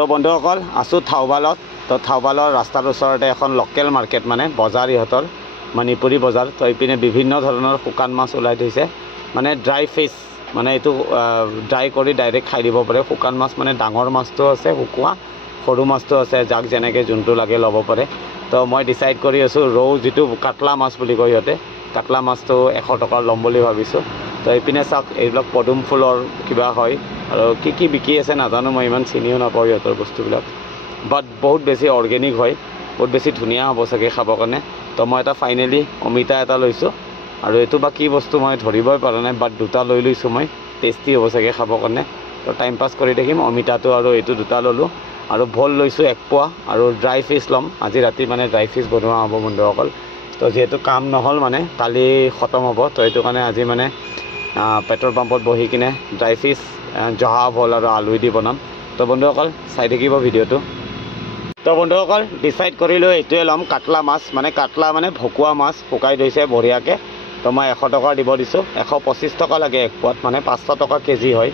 তো বন্ধুসকল আছোঁ থাউবালত। তো থাউবালৰ ৰাস্তাৰ ওচৰতে এখন লোকেল মাৰ্কেট মানে বজাৰ ইহঁতৰ মণিপুৰী বজাৰ। তো এইপিনে বিভিন্ন ধৰণৰ শুকান মাছ ওলাই থৈছে মানে ড্ৰাই ফিছ মানে এইটো ড্ৰাই কৰি ডাইৰেক্ট খাই দিব পাৰে। শুকান মাছ মানে ডাঙৰ মাছটো আছে, শুকোৱা সৰু মাছটো আছে, যাক যেনেকৈ যোনটো লাগে ল'ব পাৰে। তো মই ডিচাইড কৰি আছোঁ ৰৌ যিটো কাটলা মাছ বুলি কয় সিহঁতে, কাটলা মাছটো 100 টকাৰ ল'ম বুলি ভাবিছোঁ। তো এইপিনে চাওক এইবিলাক পদুম ফুলৰ কিবা হয় আৰু কি বিকি আছে নাজানো, মই ইমান চিনিও নাপাওঁ সিহঁতৰ বস্তুবিলাক, বাট বহুত বেছি অৰ্গেনিক হয়, বহুত বেছি ধুনীয়া হ'ব চাগে খাবৰ কাৰণে। তো মই এটা ফাইনেলি অমিতা এটা লৈছোঁ আৰু এইটো বা কি বস্তু মই ধৰিবই পৰা নাই, বাট দুটা লৈ লৈছোঁ মই, টেষ্টি হ'ব চাগে খাবৰ কাৰণে। তো টাইম পাছ কৰি থাকিম। অমিতাটো আৰু এইটো দুটা ল'লোঁ আৰু ভোল লৈছোঁ 1 পোৱা আৰু ড্ৰাই ফিছ ল'ম। আজি ৰাতি মানে ড্ৰাই ফিছ বনোৱা হ'ব বন্ধুসকল। তো যিহেতু কাম নহ'ল মানে কালি খতম হ'ব, তো এইটো কাৰণে আজি মানে পেট্ৰল পাম্পত বহি কিনে ড্ৰাই ফিছ জহা ভোল আৰু আলু দি বনাম। তো বন্ধুসকল চাই থাকিব ভিডিঅ'টো। তো বন্ধুসকল ডিচাইড কৰিলোঁ এইটোৱে ল'ম, কাটলা মাছ মানে ভকুৱা মাছ শুকাই থৈছে বঢ়িয়াকৈ। তো মই 100 টকা দিব দিছোঁ, 125 টকা লাগে 1 পোৱাত, মানে 500 টকা কেজি হয়।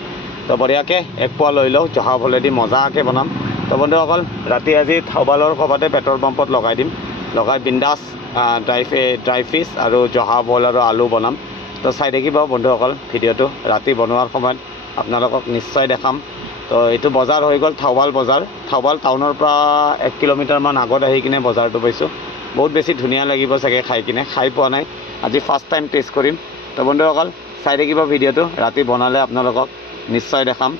তো বঢ়িয়াকৈ 1 পোৱা লৈ লওঁ, জহা ভোলেদি মজাকৈ বনাম। তো বন্ধুসকল ৰাতি আজি থাউবালৰ ক'ৰবাতে পেট্ৰল পাম্পত লগাই দিম, লগাই বিন্দাছ ড্ৰাই ফিছ আৰু জহা ভোল আৰু আলু বনাম। তো চাই থাকিব বন্ধুসকল ভিডিঅ'টো, ৰাতি বনোৱাৰ সময়ত আপোনালোকক নিশ্চয় দেখাম। তো এইটো বজাৰ হৈ গ'ল থাউবাল বজাৰ। থাউবাল টাউনৰ পৰা 1 কিলোমিটাৰমান আগত আহি কিনে বজাৰটো পাইছোঁ। বহুত বেছি ধুনীয়া লাগিব চাগে খাই কিনে, খাই পোৱা নাই, আজি ফাৰ্ষ্ট টাইম টেষ্ট কৰিম। তো বন্ধুসকল চাই থাকিব ভিডিঅ'টো, ৰাতি বনালে আপোনালোকক নিশ্চয় দেখাম।